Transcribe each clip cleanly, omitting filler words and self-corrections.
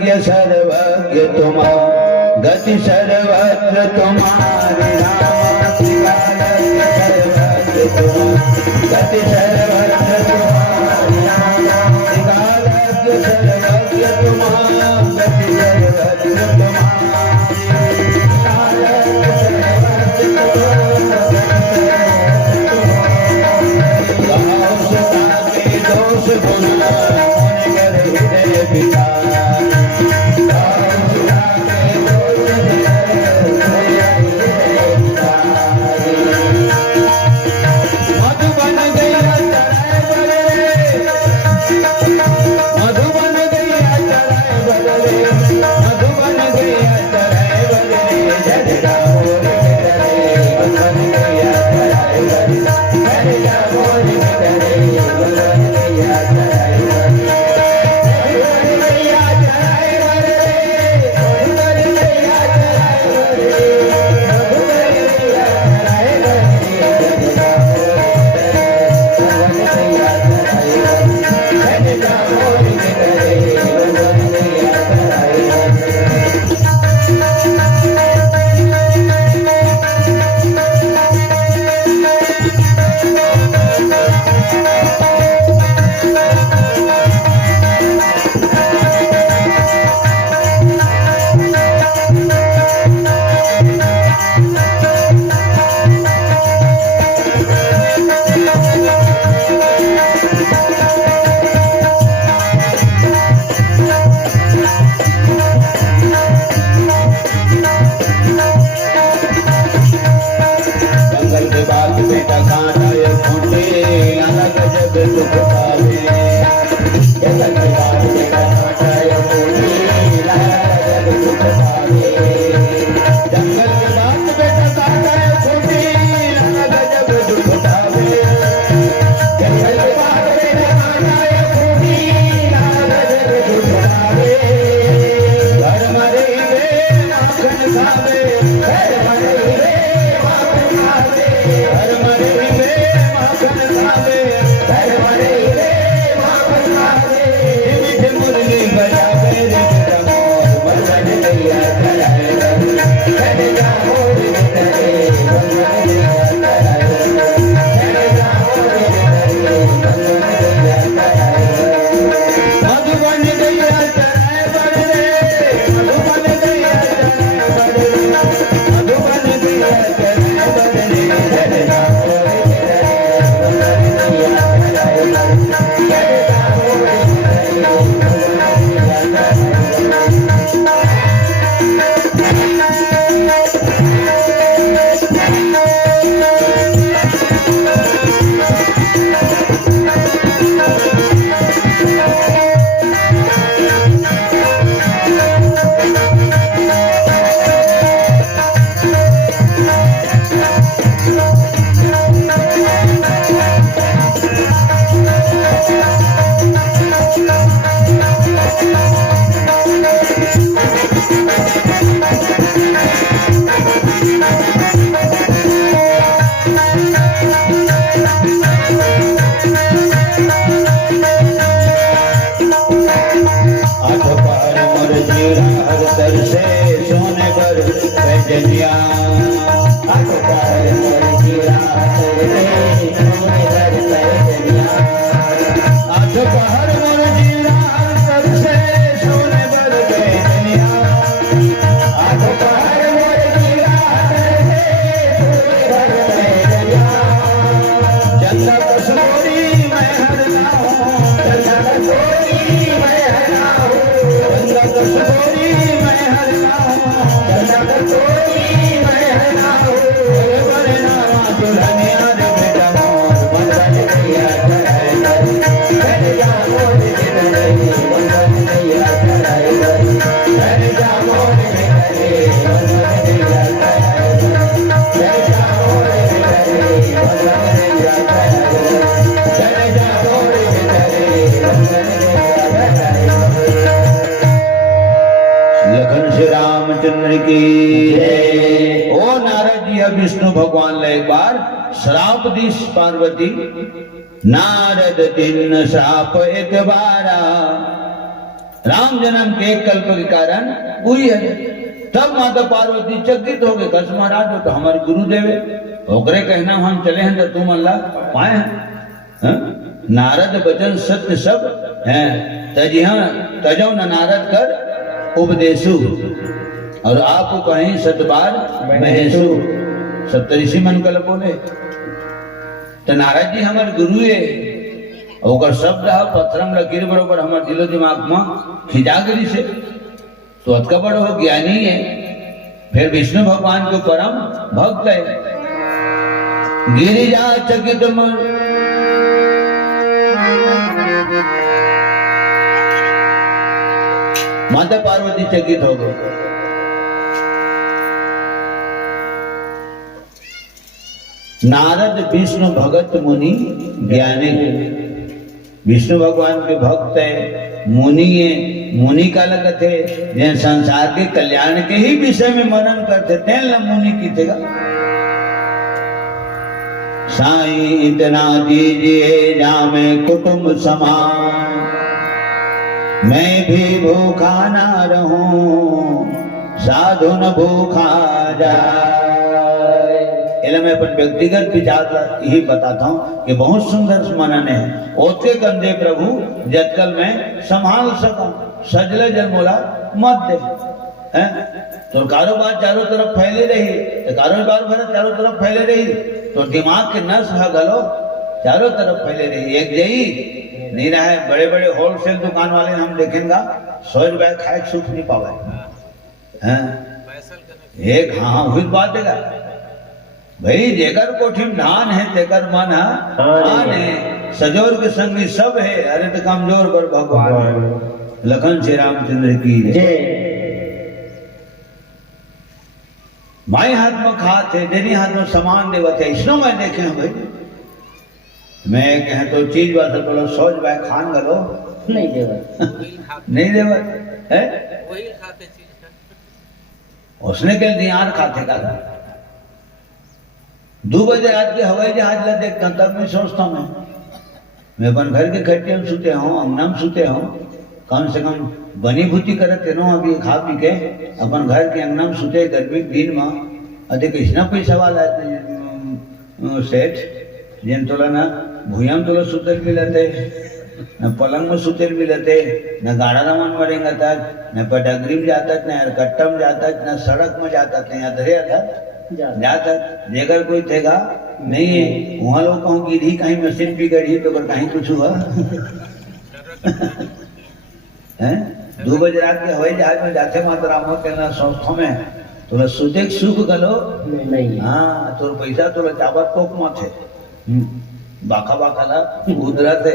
सर्वज्ञ सर्वज्ञ तुम्हारी गति सर्वत्र तुम्हारी राम त्रिकालज्ञ सर्वज्ञ तुम्हारी गति सर्वत्र तुम्हारी राम त्रिकालज्ञ सर्वज्ञ तुम्हारी गति सर्वत्र तुम्हारी दोष गुण हृदय पिता रामचंद्र की जय। ओ नारद जी, अब विष्णु भगवान ने एक बार श्राप दी पार्वती। नारद तिन श्राप एक बारा, राम जन्म के एक कल्प के कारण हुई है। तब माता पार्वती चकित हो गए, कस महाराज हो तो हमारे गुरुदेव है, ओकरे कहना हम चले हैं तो तुम अल्लाह पाए हैं। नारद वचन सत्य सब है, तजो न नारद कर उपदेशु, और आपको कहीं सतबार महेशु, सप्तऋषि मन कल बोले। तो नारद जी हमारे गुरु है, ओकर शब्द है पत्थरम लकीर बरोबर हमारे दिलो दिमाग में खिंचा गई से, तो अतका बड़ हो ज्ञानी है। फिर विष्णु भगवान को परम भक्त है। गिरिजा चकित मन माता पार्वती चकित हो गए। नारद विष्णु भगत मुनि ज्ञानी, विष्णु भगवान के भक्त है, मुनि है। मुनि का लगत है जैन संसार के कल्याण के ही विषय में मनन करते, तेल मुनि की थे। साईं इतना दीजिए जामे कुटुंब समान, मैं भी भूखा ना रहूं, साधु न भूखा जाए। मैं अपन व्यक्तिगत विचार यही बताता हूँ कि बहुत सुंदर मनन है। ओते कंधे प्रभु जतकल में संभाल सकूं, सजले जन्मोला मत दे हैं। तो कारोबार चारों तरफ फैले रही, तो कारोबार भरा चारों तरफ फैले रही, तो दिमाग के नस भगलो चारों तरफ फैले रही। एक जही नहीं रहा है। बड़े बड़े होलसेल दुकान वाले हम देखेंगे 100 रुपए खाए सुख नहीं पावे हैं। एक हाँ हुई बात देगा भाई, जेकर कोठिन धान है तेकर मन है, सजोर के संगी सब है, अरे तो कमजोर पर भगवान। लखन श्री रामचंद्र की जय। माई हाथ में खात है, देनी हाथ में सामान देवत है। इसनो मैं देखे हैं भाई, मैं कहे तो चीज बात बोलो 100 रुपए खान गलो नहीं देवत नहीं देवत है, वही खाते चीज उसने के दियार खाते का। 2 बजे रात के हवाई जहाज ला देखता तब मैं सोचता हूँ मैं अपन घर के खटिया में सुते हूँ, अंगना में सुते हूँ, कम से कम बनी भूति करे तेनो अभी खा पी के अपन घर के अंगना में सुते गर्मी के दिन में। अधिक इतना पैसा वाला सेठ जिन तोला ना भूया में तोला सुतर मिलते, न पलंग में सुतर मिलते, न गाड़ा रमन मरेंगे तक, न पटागरी में जाता, न कट्टा में जाता, न सड़क में जाता, न अधरे अधर जाता। जेकर कोई थेगा नहीं है, वहाँ लोग कहूँ गिरी कहीं मशीन बिगड़ी तो कहीं कुछ हुआ है। 2 बजे रात के हवाई जहाज में जाते मात्रा के संस्थों में तो सुते सुख गलो नहीं। हाँ तो पैसा तो चावत कोक मत है, बाका बाका ला उधरा थे।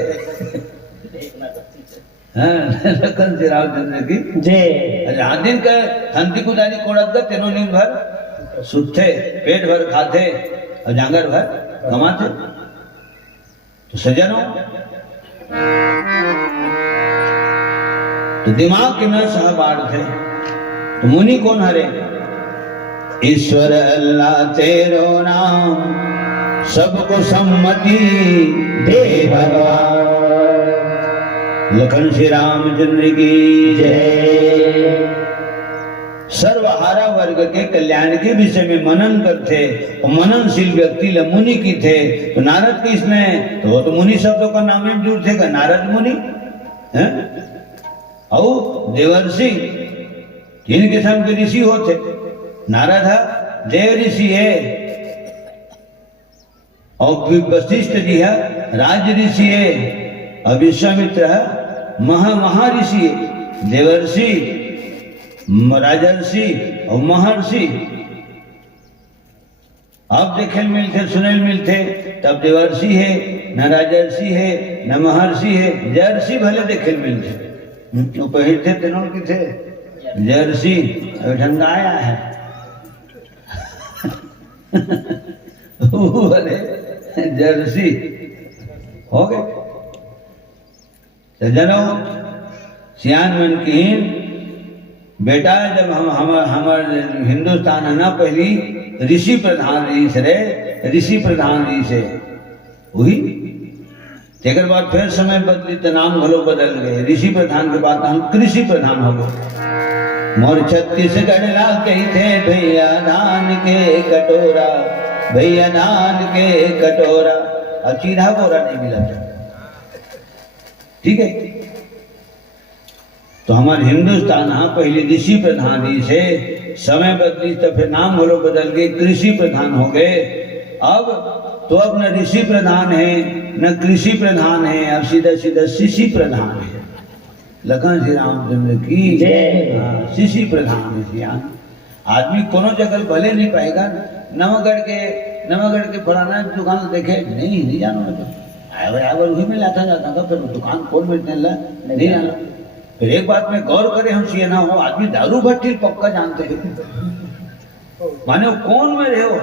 लखन श्री रामचंद्र की जय। हाँ दिन का हंती कुदारी कोड़त तेनो नींद भर सुते, पेट भर खाते और जांगर भर कमाते। तो सजनों तो दिमाग के न सह बाढ़ थे। तो मुनि कौन हरे? ईश्वर अल्लाह तेरो नाम, सबको सम्मति दे भगवान। लखन श्री रामचंद्र की जय। सर्वहारा वर्ग के कल्याण के विषय में मनन करते और मननशील व्यक्ति मुनि की थे। तो नारद किसने? तो वो तो मुनि शब्दों का नाम में जुड़ थे, नारद मुनि है। और देवर्षि 3 किस्म के ऋषि होते। नारद है देव ऋषि है, और वशिष्ठ जी है राज ऋषि है, और विश्वामित्र है महर्षि है। देवर्षि, राजर्षि और महर्षि अब देखे मिलते सुने मिलते। तब देवर्षि है न राजर्षि है न महर्षि है, जर्षि भले देखे मिलते। वो पहले थे तीनों की थे जर्सी, ढंगाया है बोले जर्सी हो गए। सज्जनों सियान मन की बेटा, जब हमारे हिंदुस्तान है ना पहली ऋषि प्रधान देश रे, ऋषि प्रधान देश है। वही एक बाद फिर समय बदली तो नाम घलो बदल गए, ऋषि प्रधान के बाद हम कृषि प्रधान हो गए। मोर छत्तीसगढ़ ला कही थे भैया धान के कटोरा, भैया धान के कटोरा, और चीढ़ा बोरा नहीं मिला था। ठीक है, तो हमारे हिंदुस्तान हाँ पहले ऋषि प्रधान ही से समय बदली तो फिर नाम घलो बदल गए, कृषि प्रधान हो गए। अब तो अब न ऋषि प्रधान है न कृषि प्रधान है, अब सीधा सीधा शिशि प्रधान है। लखन श्री रामचंद्र की जय। शिशि प्रधान है। आदमी कोनो जगह भले नहीं पाएगा, नवागढ़ के फलाना दुकान देखे नहीं जानो तो वही में लाता जाता था, फिर दुकान कौन बेचने लगा नहीं जाना। फिर एक बात में गौर करे हम सी ना हो, आदमी दारू भट्टी पक्का जानते हैं, माने वो कौन में रहे हो,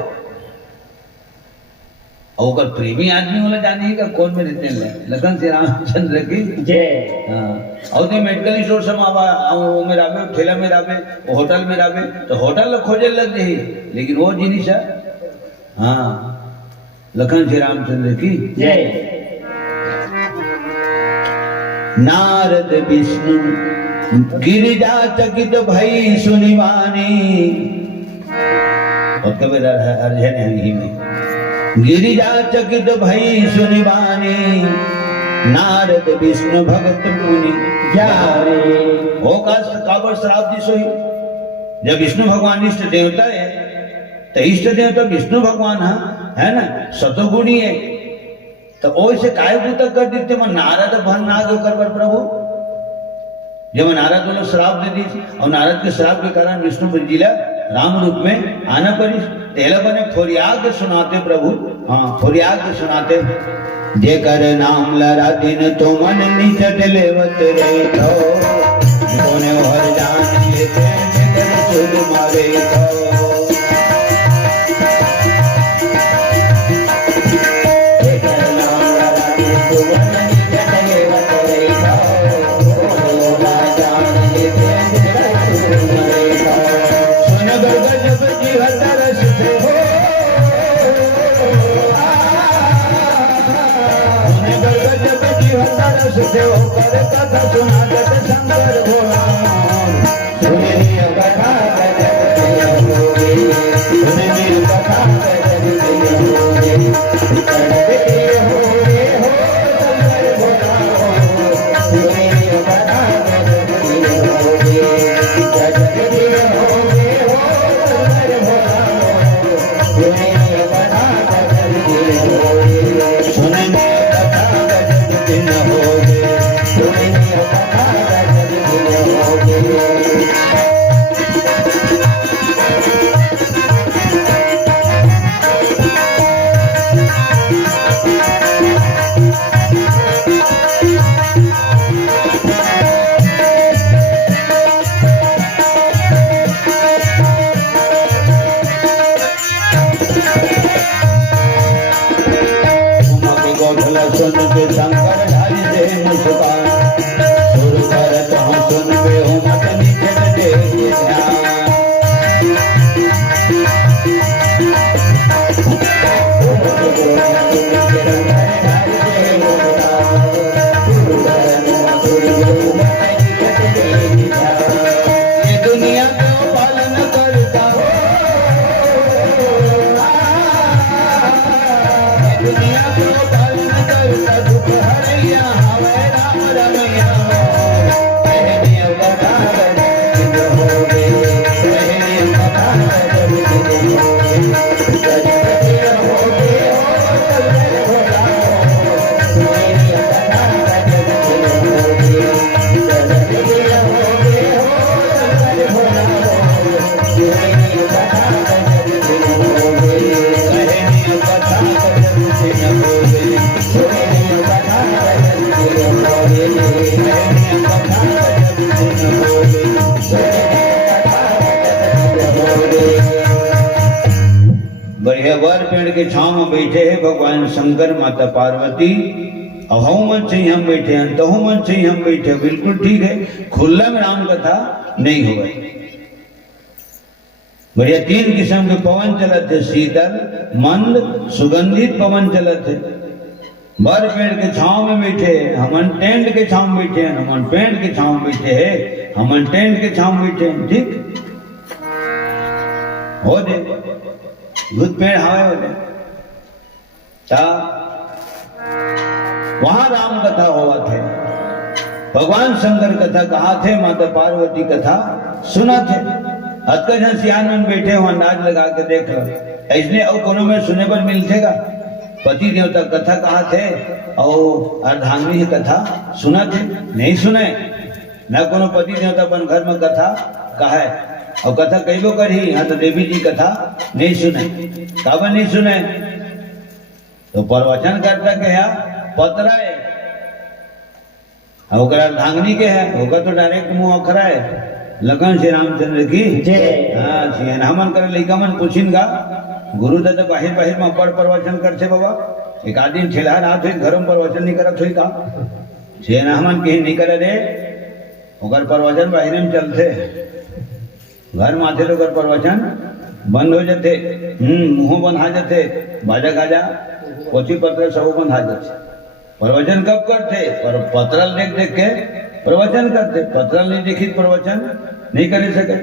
और प्रेमी आदमी वाला जाने का कौन में रहते हैं। लखन श्री रामचंद्र की जय। हाँ, और मेडिकल स्टोर से वो में रावे, ठेला में रावे, वो होटल में रावे, तो होटल खोजे लग जाए, लेकिन वो जिनिस है। हाँ, लखन श्री रामचंद्र की जय। नारद विष्णु गिरिजा चकित भई सुनिवानी, और कबीर अर्जन है ही में गिरिजा चकित भई सुनिवानी, नारद विष्णु भगत मुनि जारे। हो काबर श्राप दी सोई, जब विष्णु भगवान इष्ट देवता है तो इष्ट देवता विष्णु भगवान है ना, सतोगुणी है, तो ओसे काय बूता कर देते मन नारद भन ना गो कर प्रभु। जब नारद बोलो श्राप दे दी, और नारद के श्राप के कारण विष्णु जिला राम रूप में आना पड़ी, तेला बने फरियाद सुनाते प्रभु। हाँ, फरियाद सुनाते, जेकर नाम लरा दिन तो मन निचट लेवत रे तो, कोने हर जान लेते जेकर सुन मारे तो। वर पेड़ के छांव में बैठे हैं भगवान शंकर, माता पार्वती, अहू मन से हम बैठे हैं, तहू मन से हम बैठे, बिल्कुल ठीक है। खुला में राम कथा नहीं होगा। बढ़िया 3 किस्म के पवन चलत है, शीतल, मंद, सुगंधित पवन चलत है। बर पेड़ के छांव में बैठे, हमन टेंट के छांव में बैठे, हमन पेड़ के छांव में बैठे है, हमन टेंट के छांव में बैठे। ठीक हो दे भूत पेड़ हावे हो दे। वहां राम कथा हुआ थे, भगवान शंकर कथा कहा थे, माता पार्वती कथा सुना थे। अतकन सियान में बैठे हो, अंदाज लगा के देख लो, ऐसने और कोनो में सुने पर मिलतेगा। पति देवता कथा कहा थे और अर्धांगिनी कथा सुना थे, नहीं सुने न कोनो पति देवता अपन घर में कथा कहा है और कथा कईबो करी। यहाँ तो देवी जी कथा नहीं सुने, काबर नहीं सुने तो प्रवचन करता के है पतरा है, अर्धांगिनी के है होगा तो डायरेक्ट मुंह अखरा है। लगन श्री रामचंद्र की जय। हाँ सियान हमन कर लइका मन पूछिन का गुरु दादा बाहिर बाहिर में बड़ प्रवचन करते बाबा, एक आदमी ठेला रात हुई घर में प्रवचन नहीं करत हुई का सियान हमन कहीं नहीं करे रे, ओकर प्रवचन बाहिर में चलते, घर में आते तो ओकर प्रवचन बंद हो जाते, मुंह बंधा जाते, बाजा गाजा पोथी पत्र सब बंधा जाते। प्रवचन कब करते? पर पत्रल देख देख के प्रवचन करते, पत्रल नहीं देखी प्रवचन नहीं कर सके।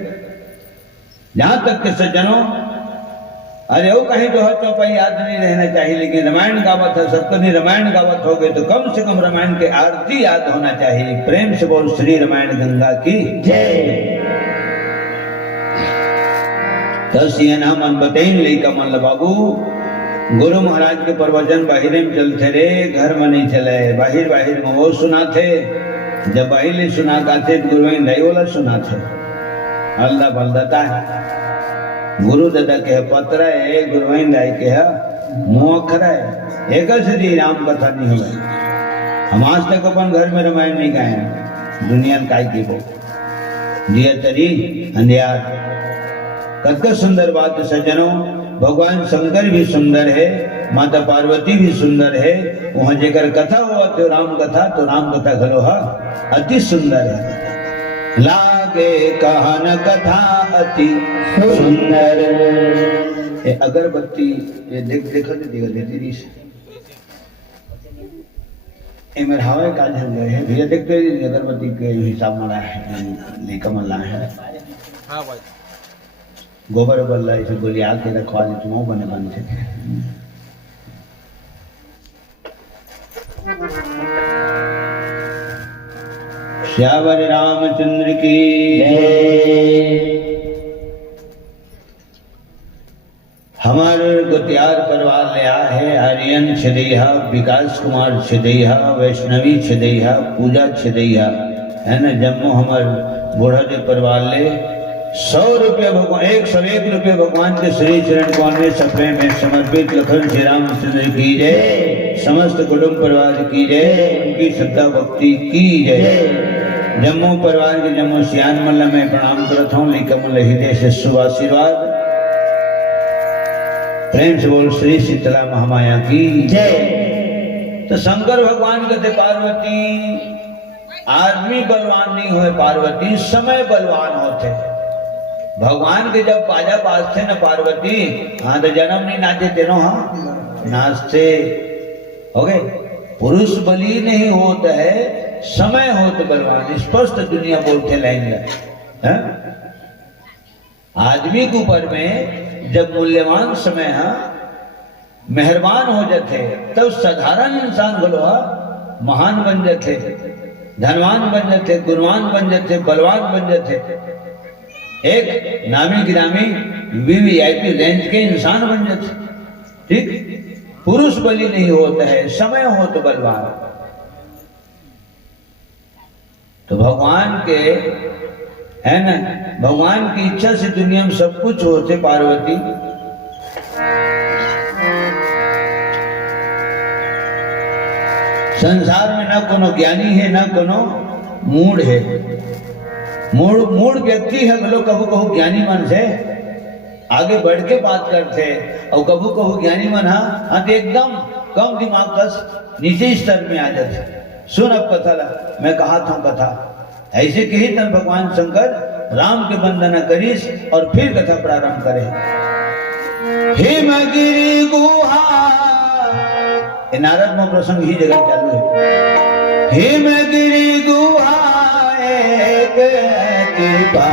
जहां तक के सज्जनों अरे वो कहीं तो चौपाई याद नहीं रहना चाहिए, लेकिन रामायण गावत है सबको नहीं, रामायण गावत हो गए तो कम से कम रामायण के आरती याद होना चाहिए। प्रेम से बोल श्री रामायण गंगा की जय। तसियना मन बतेन लेका मन बाबू गुरु महाराज के प्रवचन बाहिर में चलते रे, घर में नहीं चले, बाहिर बाहिर में वो सुनाते। जब बाहिर सुना गाते गुरु नहीं बोला सुनाते, अल्लाह बलदता है गुरु दादा के पत्र है, गुरु दाई के मुँह अखरा है। एक से राम कथा नहीं हुआ, हम आज तक अपन घर में रामायण नहीं गाए, दुनिया काय की हो दिया तरी अंधियार। कतका सुंदर बात सज्जनों, भगवान शंकर भी सुंदर है, माता पार्वती भी सुंदर है। वहां जेकर कथा हुआ तो राम कथा घलो अति सुंदर है। लागे कहन कथा अति सुंदर। ये अगरबत्ती ये देखो देती ये मेरे हवा का झल गए है भैया, देखते अगरबत्ती के हिसाब में है लेकर मल्ला है। हाँ भाई गोबर बल्ला इसे गोली आग के रखवा दी तुम बने बन थे। श्यावर रामचंद्र की हमारे गुतियार परिवार ले आया है आर्यन छदैया, विकास कुमार छदैया, वैष्णवी छदैया, पूजा छदैया है न। जम्मू हमार बूढ़ा जो परिवार ले 100 रुपये भगवान 101 रुपये भगवान के श्री चरण कौन में सपने में समर्पित। लखन श्री रामचंद्र की जय, समस्त कुटुंब परिवार की जय, उनकी श्रद्धा भक्ति की जय। जम्मू परिवार के जम्मू सियान मल्ला में प्रणाम करता हूँ, लेकिन हृदय से शुभ आशीर्वाद। प्रेम से बोल श्री शीतला महामाया की जय। तो शंकर भगवान कहते पार्वती आदमी बलवान नहीं हुए, पार्वती समय बलवान होते। भगवान के जब बाजा बाजते न पार्वती, हाँ तो जन्म नहीं नाचे तेनो, हाँ नाचते हो गए। पुरुष बली नहीं होता है, समय हो तो बलवान। स्पष्ट दुनिया बोलते लाएंगे। आदमी के ऊपर में जब मूल्यवान समय है मेहरबान हो जाते तब साधारण इंसान बोलो महान बन जाते, धनवान बन जाते, गुणवान बन जाते, बलवान बन जाते। एक नामी गिरामी वीवीआईपी रेंज के इंसान बन जाते। ठीक, पुरुष बलि नहीं होता है, समय हो तो बलवान। तो भगवान के है ना, भगवान की इच्छा से दुनिया में सब कुछ होते। पार्वती संसार में ना कोनो ज्ञानी है ना कोनो मूढ़ है। मूढ़ व्यक्ति है लोग कभू कभू ज्ञानी मन से आगे बढ़ के बात करते, और कभू कभू ज्ञानी मन हाँ तो एकदम कम दिमाग का नीचे स्तर में आ जाते। सुन अब कथा ला, मैं कहा था कथा ऐसे कही तब भगवान शंकर राम के वंदना करीस और फिर कथा प्रारंभ करे। हिमगिरी गुहा ये नारद में प्रसंग ही जगह चालू है। हिमगिरी गुहाए कृपा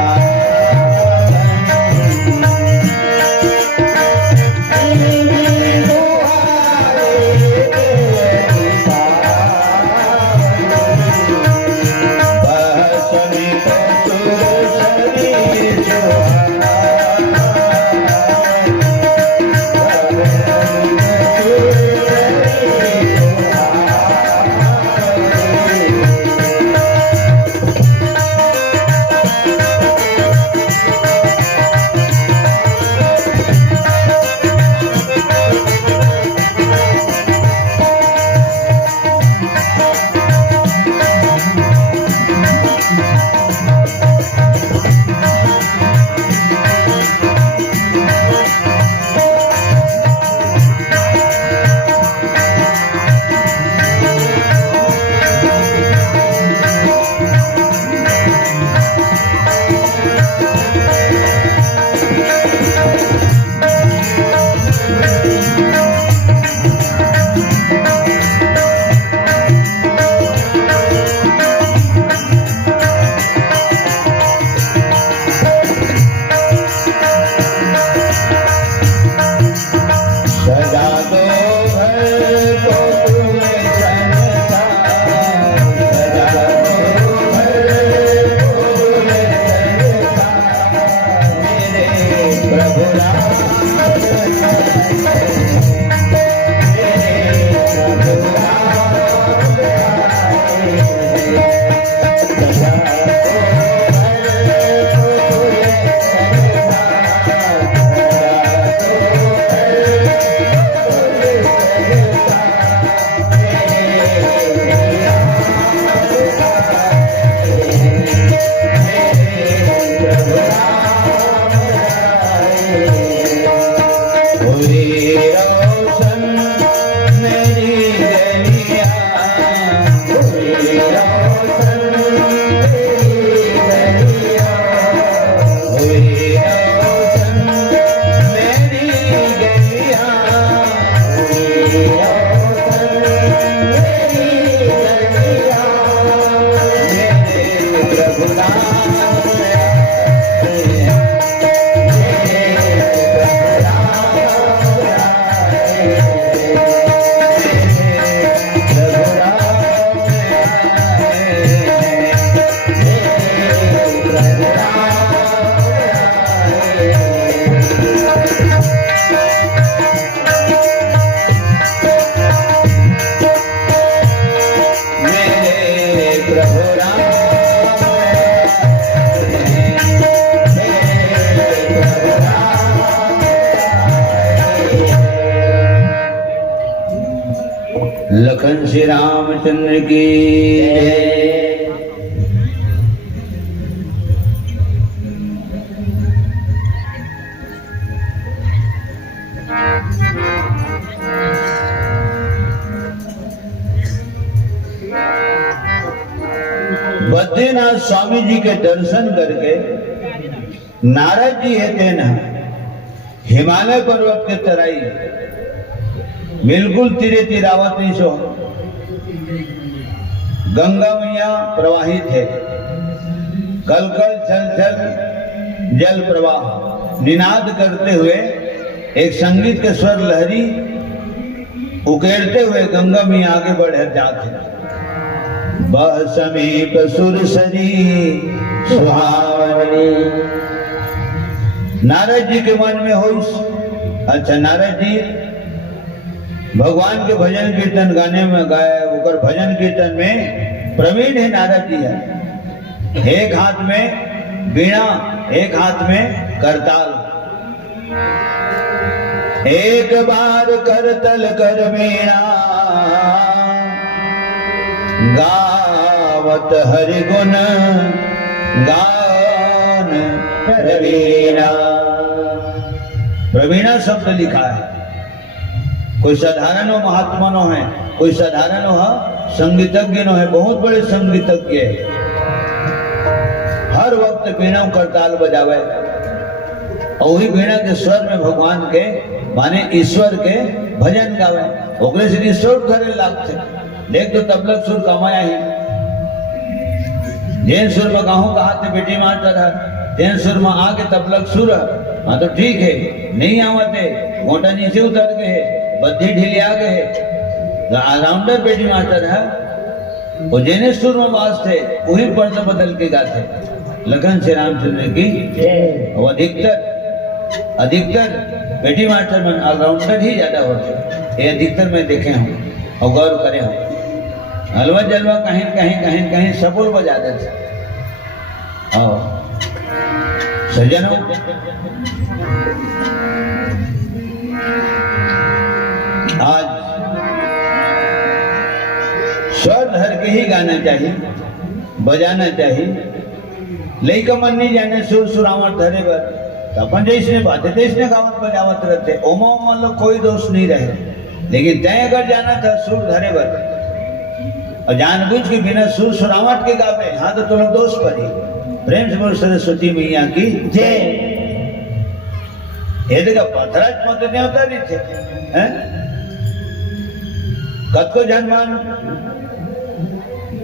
लखन श्री रामचंद्र की जय। बद्रीनाथ स्वामी जी के दर्शन करके नारद जी है ना हिमालय पर्वत के तराई बिल्कुल तीरे तिरावत सो गंगा मैया प्रवाहित है, कल कल छल छल जल प्रवाह निनाद करते हुए एक संगीत के स्वर लहरी उकेरते हुए गंगा मैया आगे बढ़ जाते। बह समीप सुरसरी सुहावनी। नारद जी के मन में हो, अच्छा नारद जी भगवान के भजन कीर्तन गाने में गाए, होकर भजन कीर्तन में प्रवीण है नारद जी है। एक हाथ में वीणा, एक हाथ में करताल। एक बार करतल कर वीणा गावत हरि गुण गान प्रवीणा। प्रवीणा शब्द लिखा है, कोई साधारण हो महात्मा नो है, कोई साधारण हो संगीतज्ञ नो है, बहुत बड़े संगीतज्ञ है। हर वक्त वीणा करताल बजावे और वही वीणा के स्वर में भगवान के माने ईश्वर के भजन गावे। ओकरे से सुर करे लागते देख तो तबलक सुर कमाया ही जैन सुर में गाहू कहा थे बेटी मारता था जैन सुर में आके तबलक सुर हाँ तो ठीक है नहीं आवते गोटा नीचे उतर गए है बद्धी ढीली आ गए है ऑलराउंडर बेटी मारता था वो जैने सुर में बास थे वही पर्दा बदल के गाते लगन से रामचंद्र की वो अधिकतर बेटी मास्टर में ऑलराउंडर ही ज्यादा होते ये अधिकतर मैं देखे हूँ और गौर करे हूँ हलवा जलवा कहीं कहीं कहीं कहीं सबुल बजा देते और सज्जनों आज स्वर धर के ही गाना चाहिए बजाना चाहिए लई का मन नहीं जाने सुर सुरावट धरे बर अपन जैसने बातें थे इसने गावत बजावत रहते ओमा ओमा लोग कोई दोष नहीं रहे लेकिन तय अगर जाना था सुर धरे बर और जानबूझ के बिना सुर सुरावट के गावे हाँ तो तुम दोष पड़ी प्रेम से बोल सरस्वती मैया की जय ये देखा पथराज मत देवता नहीं थे हैं कद को जनमान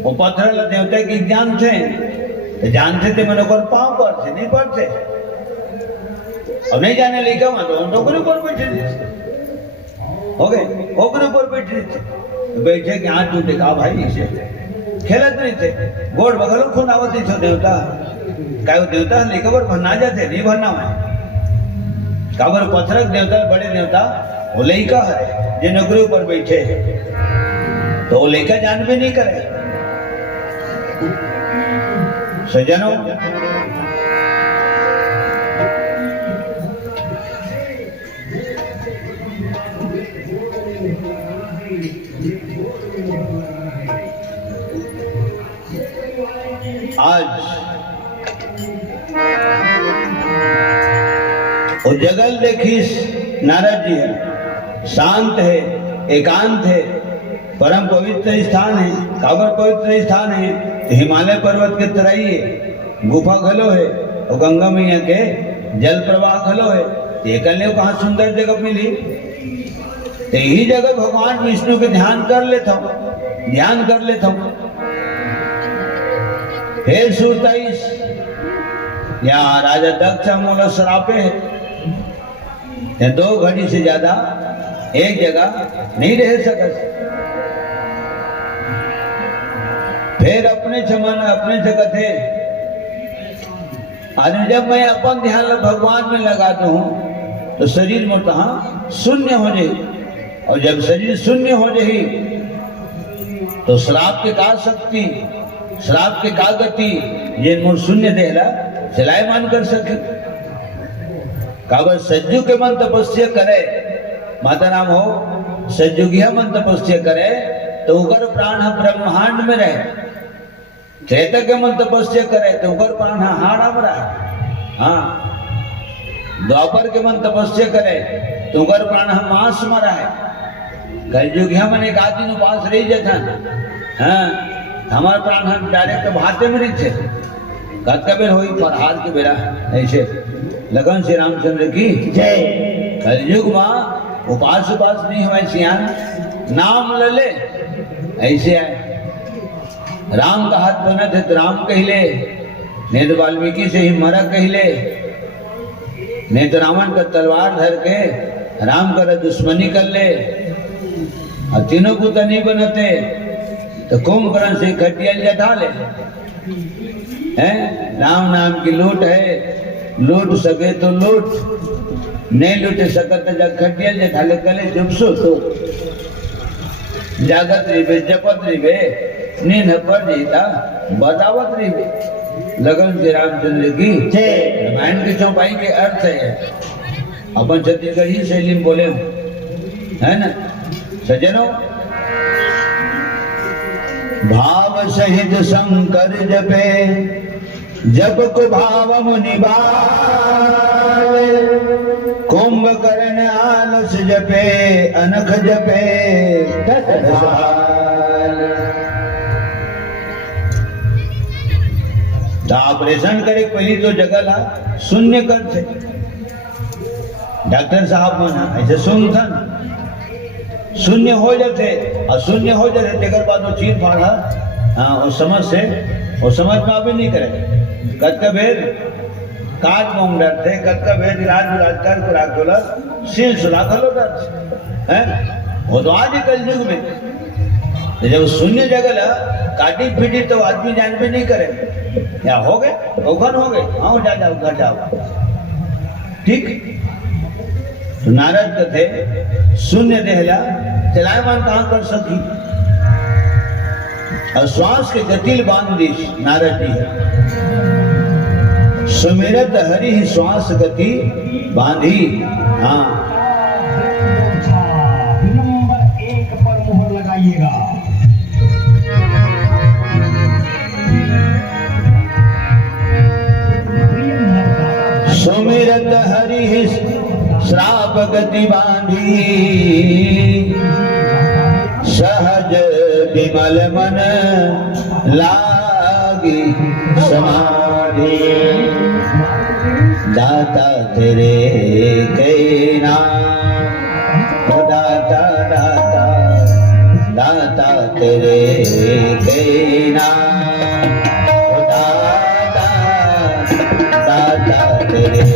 वो पत्थर देवता की ज्ञान थे जानते थे मैंने पर पाँव पर थे नहीं पढ़ते और नहीं जाने लिखा वहां तो नौकरी पर बैठे हो गए नौकरी पर बैठे कि हाथ टूटे कहा भाई इसे खेलत नहीं थे गोड़ बगल खून आवत नहीं थे देवता क्या देवता लेकर भरना जाते नहीं भरना है काबर पत्थरक देवता बड़े देवता वो लड़का है जो नौकरी पर बैठे तो वो लड़का जान भी नहीं करे सज्जनों आज वो जगल देखिस नारद जी है शांत है एकांत है परम पवित्र स्थान है काबर पवित्र स्थान है हिमालय पर्वत के तराई है गुफा खलो है और गंगा मैया के जल प्रवाह खलो है एकल्य कहाँ सुंदर जगह मिली तो यही जगह भगवान विष्णु के ध्यान कर लेता हूँ फिर सुरताईस या राजा दक्ष मोला सरापे है 2 घड़ी से ज्यादा एक जगह नहीं रह सकते फिर अपने जमाना अपने जगह थे आज जब मैं अपन ध्यान भगवान में लगाता हूँ तो शरीर में कहा शून्य हो जाए और जब शरीर शून्य हो जाए तो श्राप के का शक्ति श्राप के का गति ये मुर शून्य देहला चलाए मान कर सके काबर सज्जु के मन तपस्या करे माता नाम हो सज्जुगिया मन तपस्या करे तो उगर प्राण ब्रह्मांड में रहे त्रेता के मन तपस्या करे तो उगर प्राण हाड़ा में रहे हाँ द्वापर के मन तपस्या करे तो उगर प्राण मांस में रहे कलयुगिया मन एक आदमी पास रही जाता हाँ हमारे प्राण हम डायरेक्ट भाते में नहीं थे कद कबीर हुई फरहाद के बेरा ऐसे लगन श्री रामचंद्र की जय कलयुग में उपास नहीं हमारे सियान नाम ले ले ऐसे आए राम का हाथ बना थे तो राम कहले नहीं तो वाल्मीकि से ही मरा कहले नहीं तो रावण का तलवार धर के राम का दुश्मनी कर ले और तीनों को तो नहीं बनते तो कुंभकर्ण से खटिया जटा ले हैं राम नाम की लूट है लूट सके तो लूट नहीं लूटे सकत जब खटिया जटा ले कले जुबसो तो जागत रिबे जपत रिबे नींद पर जीता बतावत रिबे लगन श्री रामचंद्र की रामायण की चौपाई के अर्थ है अपन छत्तीसगढ़ी शैली में बोले है ना सज्जनों भाव सहित शंकर जपे जप को भाव मुनि भावे कुंभकर्ण आलस जपे अनख जपे तो ऑपरेशन करे पहली तो जगह ला शून्य कर थे डॉक्टर साहब मना ऐसे सुन था शून्य हो जाते और शून्य हो जाते तेकर बाद वो चीर फाड़ा वो समझ से वो समझ में अभी नहीं करे कद का भेद काट मोंग डरते कद का भेद राज कर को राख डोला सील सुला कर लो डर हैं वो तो आज ही कल युग में तो जब शून्य जगह काटी पीटी तो आदमी जान पे नहीं करे क्या हो गए ओखन हो गए हाँ जा जाओ घर जाओ ठीक तो नारद के थे शून्य देहला चलायमान कहाँ कर सकी और श्वास के गतिल बांध दी नारद जी सुमिरत हरि ही श्वास गति बांधी हाँ नंबर 1 पर मोहर लगाइएगा सुमिरत हरि ही श्राप गति बांधी सहज विमल मन लागी समाधि दाता तेरे कई नाम दाता दाता दाता तेरे कई नाम दाता दाता तेरे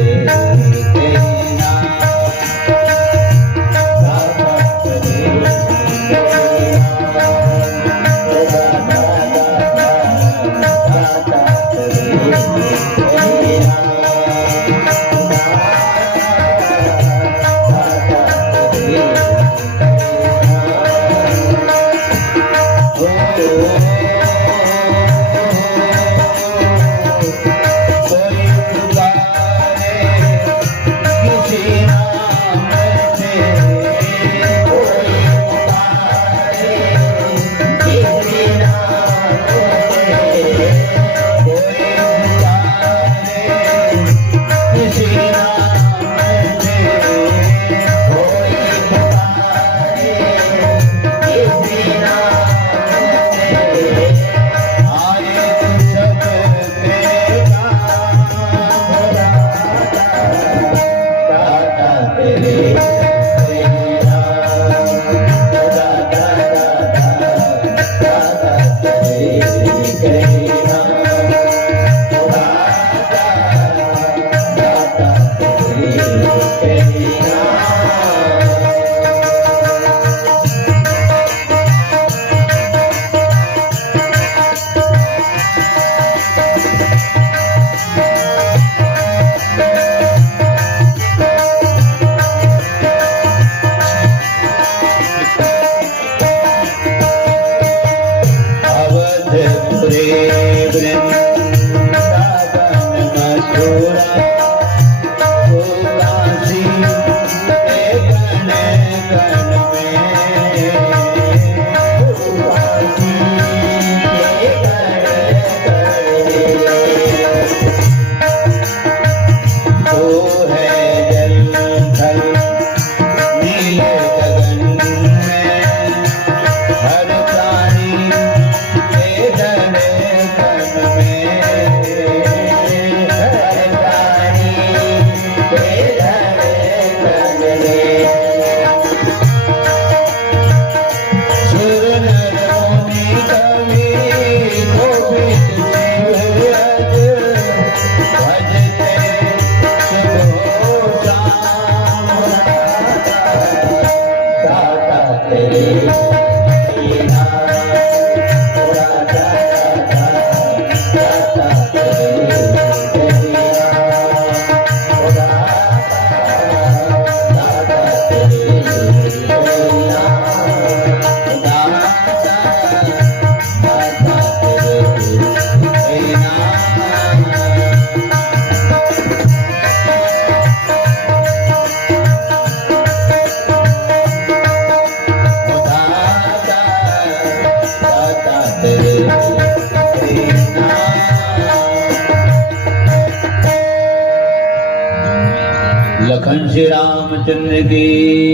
लखन श्री रामचंद्र की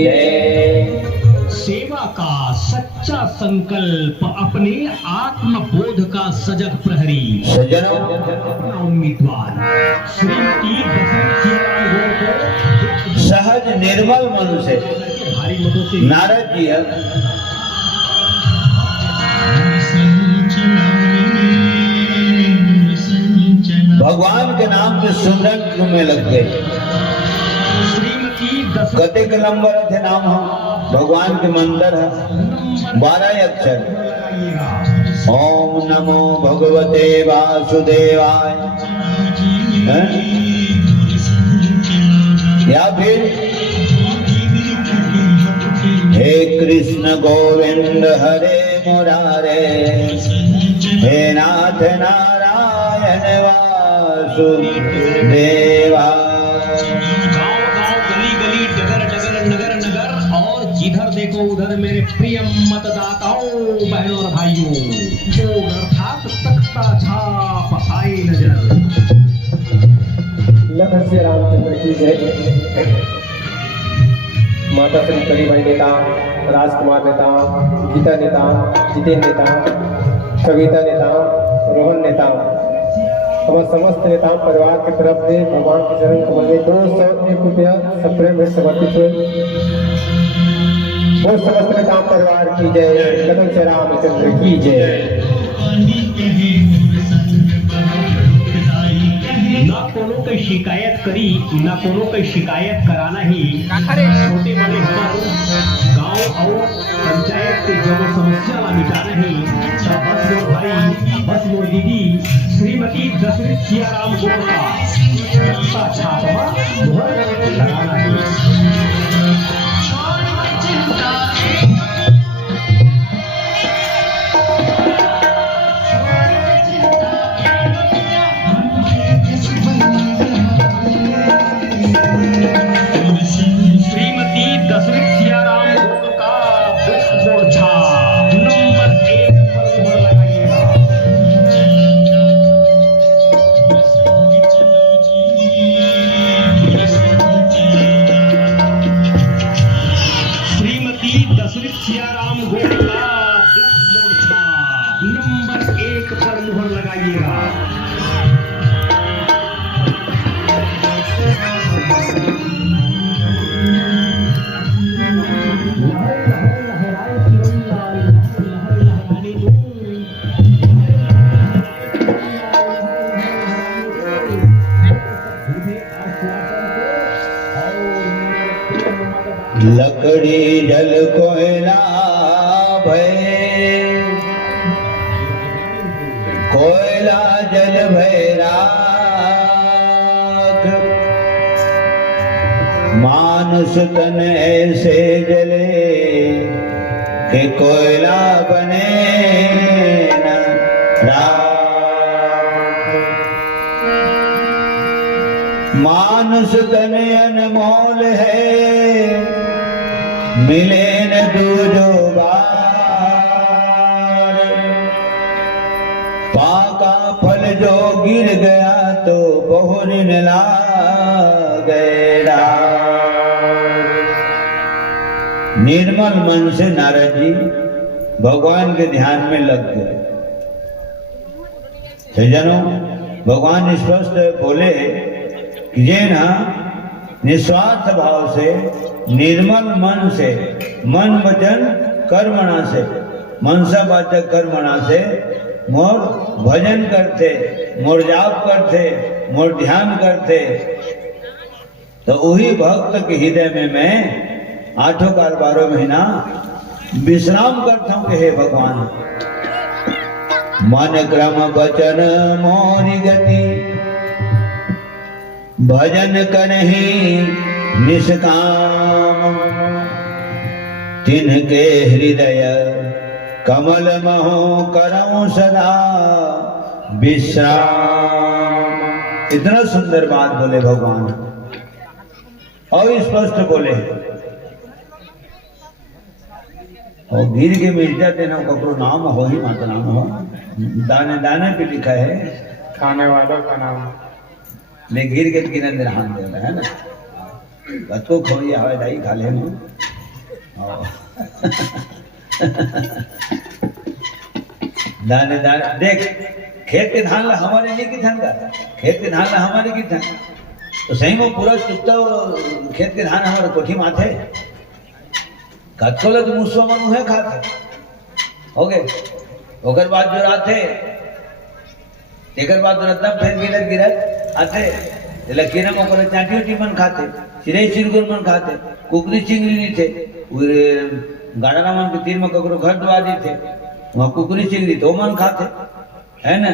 जय। सेवा का सच्चा संकल्प अपने आत्मबोध का सजग प्रहरी सज्जनों अपना उम्मीदवार श्रीमती बसंत को सहज निर्मल मन से भारी मतों से नारद जी अब भगवान के नाम के सुमरन में लग गए। श्रीमती दशरथ कतेक नंबर थे नाम हो भगवान के मंदिर है 12 अक्षर। ओम नमो भगवते वासुदेवाय हैं? या फिर हे कृष्ण गोविंद हरे मुरारे हे नाथ नारायण वासुदेवा। गांव गांव गली गली डगर डगर नगर नगर और जिधर देखो उधर मेरे प्रिय मतदाताओं बहनों और भाइयों बोर्ड अर्थात तख्ता छाप आए नजर। लखन से रामचंद्र की जय। माता श्री कलीबाई नेता, राजकुमार नेता, गीता नेता, जितेंद्र नेता, कविता नेता, रोहन नेता, हमारे समस्त नेता परिवार की तरफ से भगवान के चरण कमल में 201 रुपया सप्रेम भेंट समर्पित हुए। वो समस्त नेता परिवार की जय। लखन से रामचंद्र की जय। ना कोनो की शिकायत करी ना कोनो की शिकायत कराना ही छोटे बड़े गांव और पंचायत के जब समस्या ला मिटाना ही तब बस मोर भाई बस मोर दीदी श्रीमती दशरथ सियाराम गौड़ का रक्षा छापवा मुहर लगाना ही। श्रीमती दशरथ सियाराम गौड़ का बिस्कुट छाप नंबर 1 पर मुहर लगाइएगा। श्रीमती दशरथ सियाराम गौड़ का बिस्कुट छाप नंबर 1 पर मुहर लगाइएगा। लकड़ी जल कोयला भय कोयला जल भय राख मानुष तन ऐसे जले कि कोयला बने न राख। मानुष तन अनमोल है मिले न दूजो बार। पाका फल जो गिर गया तो बहुरिन लागे डार। निर्मल मन से नारद जी भगवान के ध्यान में लग गए। सज्जनों, भगवान स्पष्ट बोले कि जे ना निस्वार्थ भाव से निर्मल मन से मन वचन कर्मणा से मनसा वाचक कर्मणा से मोर भजन करते, मोर जाप करते, मोर ध्यान करते तो वही भक्त के हृदय में मैं 8 काल 12 महीना विश्राम करता हूँ कि हे भगवान मन क्रम वचन मोरी गति भजन करहि निष्काम। तिनके हृदय कमल महो करऊं सदा विश्राम। इतना सुंदर बात बोले भगवान और स्पष्ट बोले। और गिर के मिर्जा देना कपड़ो नाम हो ही माता नाम हो, दाने दाने पे लिखा है खाने वालों का नाम। ले गिर के किरण हाथ दे रहा है ना, बच्चों खोई हवा दाई खा ले दाने दाने देख, खेत के धान ला हमारे नहीं की धान का, खेत के धान ला हमारे की धान तो सही में पूरा चित्त खेत के धान हमारे कोठी माथे कतकोले तो मुसवा मन उहे खाते हो गए ओकर बाद जो राते एकर बाद जो रत्ना फिर गिरत आते लकीर में ओकर चाटी उटी मन खाते चिड़ै चिरगुर मन खाते कुकरी चिंगरी नहीं थे गाड़ा मन के तीर में ककरो घर दुआरी थे वहाँ कुकरी चिंगरी तो मन खाते है ना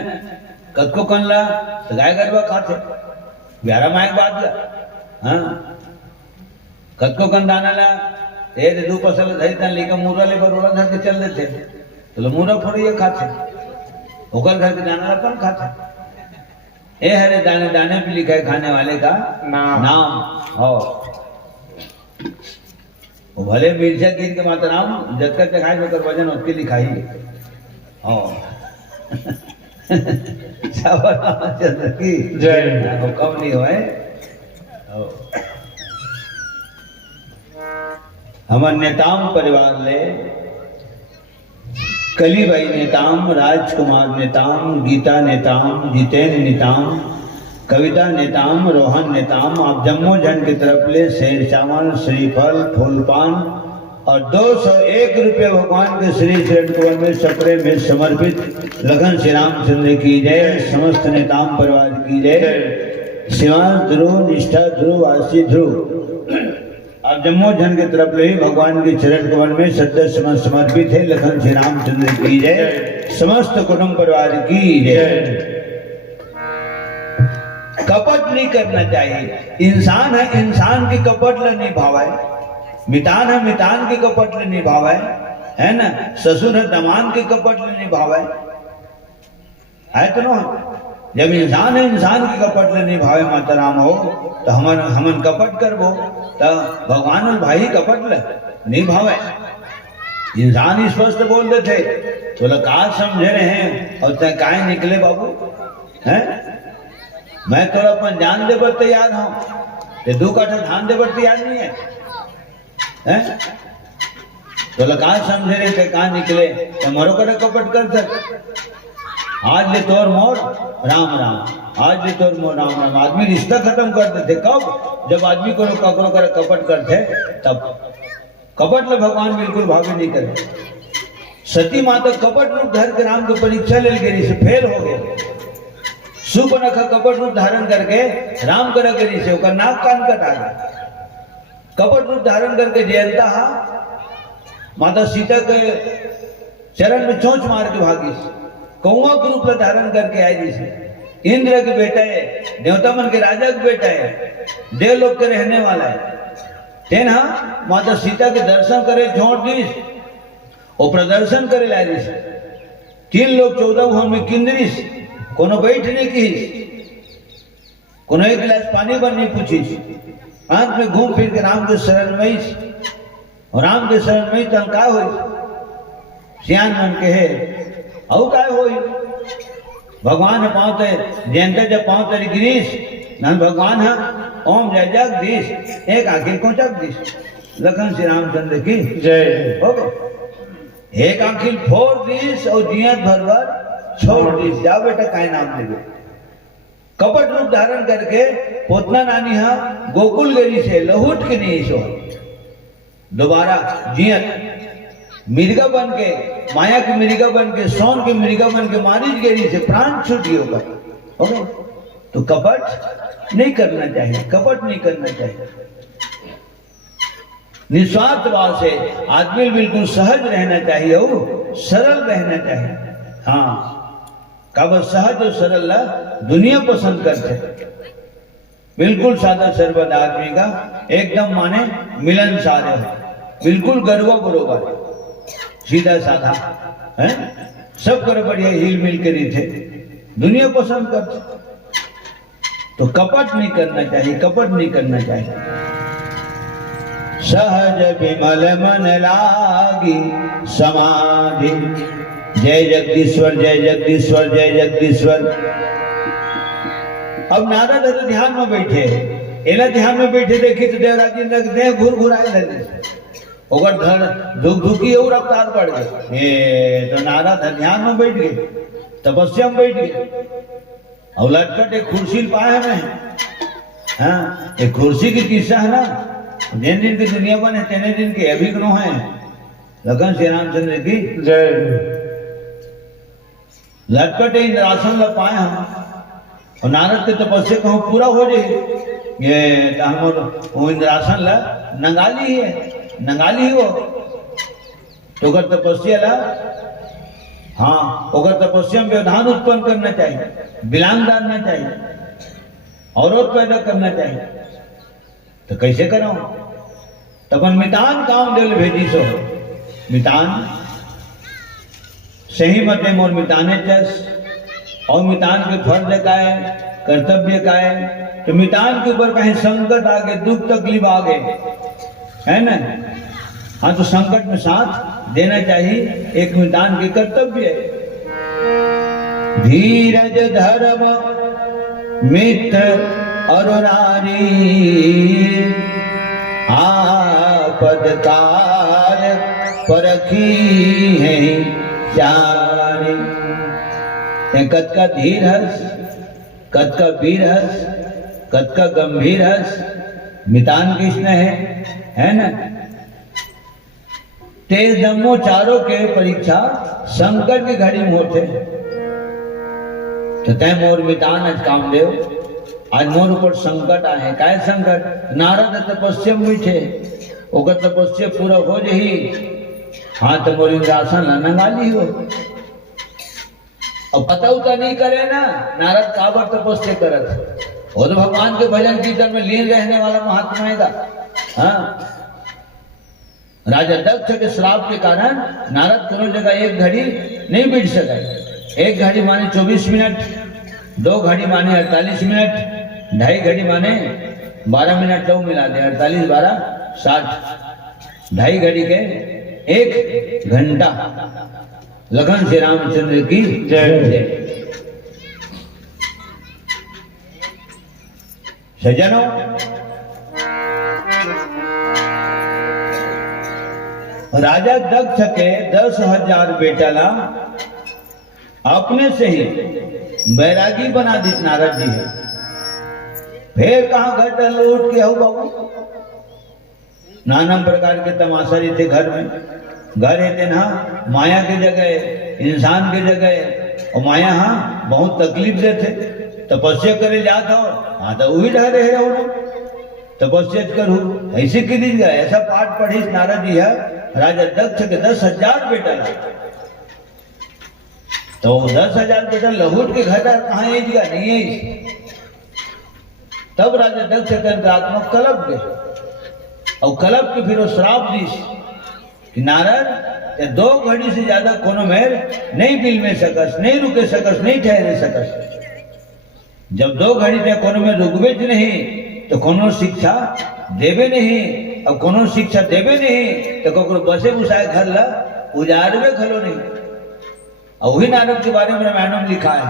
कतको कनला तो गाय गरबा खाते ग्यारह मायक बाद हाँ कतको कन दाना ला तेरे दो पसल धरी तन लेकर मुरा ले बरोड़ा धर के चल देते तो मुरा फोड़िए खाते होकर घर के दाना ला खाते ए हरे दाने दाने पे लिखा है खाने वाले का नाम हो वो भले मिर्चा गिन के माता नाम जतकर चखाए होकर वजन उसके लिखा ही हो चंद्र की जय वो कम नहीं होए हमर नेताम परिवार ले कलीबाई नेताम, राजकुमार नेताम, गीता नेताम, जितेंद्र नेताम, कविता नेताम, रोहन नेताम, आप जम्मू जन की तरफ ले शेर चावल, श्रीफल, फूलपान और 201 रुपये भगवान के श्री चरण कमल में सपरे में समर्पित लखन श्री रामचंद्र की जय। समस्त नेताम परिवार की जय। शिवांश ध्रुव, निष्ठा ध्रुव, आशी ध्रुव आप जम्मू जन की तरफ ले भगवान के चरण कमल में सद्य समर्पित है लखन श्री रामचंद्र की जय। समस्त कुटुंब परिवार की जय। कपट नहीं करना चाहिए। इंसान है, इंसान की कपट ल नहीं भावे। मितान है, मितान की कपट ल नहीं भावे, है ना। ससुर है, दमान की कपट ल नहीं भावे, है तो ना। जब इंसान है, इंसान की कपट ले नहीं भावे माता राम हो तो हमन कपट करबो तो भगवान और भाई कपट ले नहीं भावे। इंसान ही स्पष्ट बोल देते तो लकाज समझे रहे हैं और तय काय निकले बाबू हैं। मैं तोरा अपन जान दे पर तैयार हूं ते 2 काठा धान दे पर तैयार नहीं है, हैं? तो लकाज समझे रहे थे कहा निकले तो मरो करे कपट कर सक। आज ले तोर मोर राम राम, आज ले तोर मोर राम राम। आदमी रिश्ता खत्म कर देते कब? जब आदमी को ककरो करे कपट करते तब। कपट ले भगवान बिल्कुल भावी नहीं करे। सती माता कपट रूप धर के राम की परीक्षा ले गई से फेल हो गए। सुपनखा कपट रूप धारण करके राम कर गई से ओकर नाक कान कटा गया। कपट रूप धारण करके जयंता माता सीता के चरण में चोंच मार के भागी। कौआ के रूप धारण करके आए जिसे इंद्र के बेटा है, देवता मन के राजा के बेटा है, देवलोक के रहने वाला है। तेना माता सीता के दर्शन करे झोंट दीस और प्रदर्शन करे ला दिस। 3 लोग 14 भवन में किंदरिस कोनो बैठ नहीं की, कोनो एक गिलास पानी पर नहीं पूछी। अंत में घूम फिर के राम के शरण में और राम के शरण में तन का हो सियान मन के है और काय होई। भगवान है पांव ते जयंता जब पांव तेरी गिरीश नन भगवान है ओम जय जगदीश एक आखिर को जगदीश लखन श्री रामचंद्र की जय। हो गए एक आखिर फोड़ दीस और जियत भरभर छोड़ दीस। जाओ बेटा काय नाम देवे। कपट रूप धारण करके पोतना नानी हा गोकुल गरी से लहुट के नहीं सो दोबारा जियत मिर्गा बन के माया की मिर्गा बन के सोन की मिर्गा बन के मारिज गेरी से प्राण छूट गया। ओके तो कपट नहीं करना चाहिए, कपट नहीं करना चाहिए। निस्वार्थ भाव से आदमी बिल्कुल सहज रहना चाहिए और सरल रहना चाहिए। हाँ कब सहज और सरल दुनिया पसंद करते। बिल्कुल सादा सर्वदा आदमी का एकदम माने मिलनसार है, बिल्कुल गर्व बरोबर सीधा साधा है, सब कर बढ़िया हिल मिल के थे, दुनिया पसंद करते। तो कपट नहीं करना चाहिए, कपट नहीं करना चाहिए। सहज विमल मन लागी समाधि। जय जगदीश्वर, जय जगदीश्वर, जय जगदीश्वर। अब नारद तो ध्यान में बैठे, एला ध्यान में बैठे देखी तो देवराज जी लग दे घूर घुराए लगे ओकर धड़ धुक धुकी और अवतार बढ़ गए। ये तो नारद ध्यान में बैठ गए, तपस्या में बैठ गए और लटकट एक कुर्सी पाए में। हाँ एक कुर्सी की किस्सा है ना, जिन दिन की दुनिया बने तेने दिन के अभिग्नो है। लगन श्री रामचंद्र की जय। लटपट इंद्रासन ल पाए हम और नारद के तपस्या कहूँ पूरा हो जाए ये हम वो इंद्रासन ला नंगाली है, नंगाली हो तो अगर तपस्या ला हाँ अगर तपस्या में व्यवधान उत्पन्न करना चाहिए, विलांग डालना चाहिए, अवरोध पैदा करना चाहिए तो कैसे करो? तपन मितान काम दिल भेजी सो मितान सही मते मोर मिताने चस और मितान के फर्ज का है, कर्तव्य का है तो मितान के ऊपर कहीं संकट आ गए, दुख तकलीफ आ गए है ना, हाँ तो संकट में साथ देना चाहिए, एक मितान के कर्तव्य है। धीरज धर्म मित्र अरुणारी आपद काल परखी है चारी। कद का धीर हस, कद का वीर हस, कद का गंभीर हस मितान कृष्ण है ना। तेज दमो चारों के परीक्षा संकट की घड़ी में होते तो तय मोर मितान आज कामदेव आज मोर ऊपर संकट आए। काय संकट? नारद तपस्या बैठे ओकर तपस्या पूरा हो जही हाँ तो मोर इंद्रासन नंगाली हो और पता उता नहीं करे ना नारद काबर तपस्या करत वो तो भगवान के भजन कीर्तन में लीन रहने वाला महात्मा है। हाँ राजा दक्ष के श्राप के कारण नारद कोनो जगह एक घड़ी नहीं बैठ सके। एक घड़ी माने 24 मिनट, 2 घड़ी माने 48 मिनट, 2.5 घड़ी माने 12 मिनट तो मिला दे 48 12 60 2.5 घड़ी के 1 घंटा। लगन श्री रामचंद्र की जय। सज्जनों राजा दक्ष के 10,000 बेटा ला अपने से ही बैरागी बना दी नारद जी है। फिर कहा घर लूट के हो बाबू नाना प्रकार के तमाशा थे घर में। घर रहते ना माया की जगह इंसान की जगह और माया हाँ बहुत तकलीफ देते तपस्या करे जात हो हाँ तो वही ढह रहे हो तपस्या करू ऐसे की दी गया ऐसा पाठ पढ़ी नारद जी है। राजा दक्ष के 10,000 बेटा तो 10,000 बेटा लहूट के घर कहाँ गया नहीं है। तब राजा दक्ष के आत्मा कलप गए और कलप के फिर वो श्राप दी कि नारद 2 घड़ी से ज्यादा कोनो मेर नहीं बिल में सकस, नहीं रुके सकस, नहीं ठहरे सकस। जब 2 घड़ी तक कोनो में रुकबे नहीं तो कोनो शिक्षा देवे नहीं और कोनो शिक्षा देवे नहीं तो ककरो बसे घुसाए घर ला उजाड़वे खलो नहीं। और वही नारद के बारे में रामायण में लिखा है